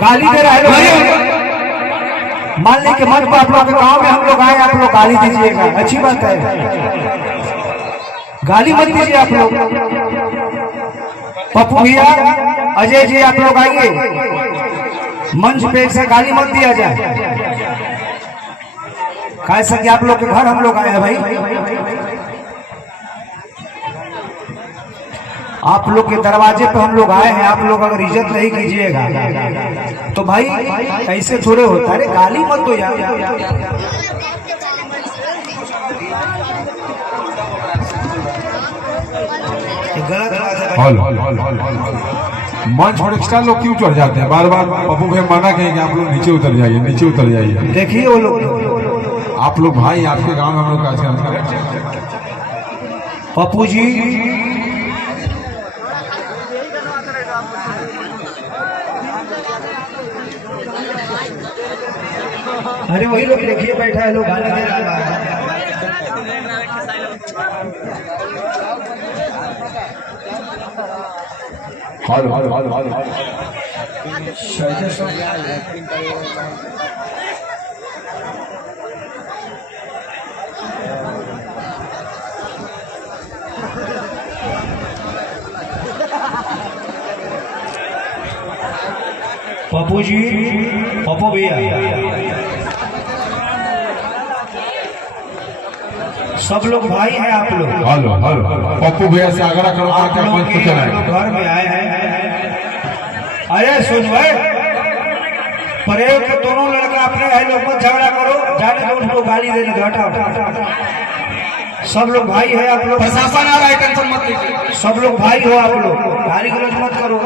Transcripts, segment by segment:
गाली दे रहे हैं। मान ली कि मंच पर आप लोग के गाँव में हम लोग आए, आप लोग गाली दीजिएगा, अच्छी बात है, गाली मत दीजिए आप लोग। पप्पू भैया, अजय जी, आप लोग आइए, मंच पे से गाली मत दिया जाए, कैसा कि आप लोग के घर हम लोग आए हैं भाई, आप लोग के दरवाजे पे हम लोग आए हैं, आप लोग अगर इज्जत नहीं कीजिएगा तो भाई ऐसे थोड़े होता है, गाली मत दो यार। मंच पर एक्स्ट्रा लोग क्यों चढ़ जाते हैं? बार बार पप्पू भाई मना कहें कि आप लोग नीचे उतर जाइए, नीचे उतर जाइए। देखिए वो लोग, आप लोग भाई, आपके गांव में हम लोग का पप्पू जी अरे वही लोग देखिए बैठा है, लोग गाली दे रहा है। पप्पू जी, पप्पू भैया, सब लोग भाई हैं आप लोग। हेलो हेलो, पप्पू भैया से आग्रह करो कि आप मंच पे चलाएं। घर में आए हैं, अरे सुन भाई, प्रयोग के दोनों लड़का अपने है लोग मत झगड़ा करो, जाने दो उनको गाली देने दो, हटाओ। सब लोग भाई है आप लोग, प्रशासन आ रहा है, टेंशन मत लीजिए। सब लोग भाई हो आप लोग, गाली गलौज मत करो।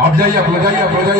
आप जाइए, आप ले जाइए, आप ले जाइए।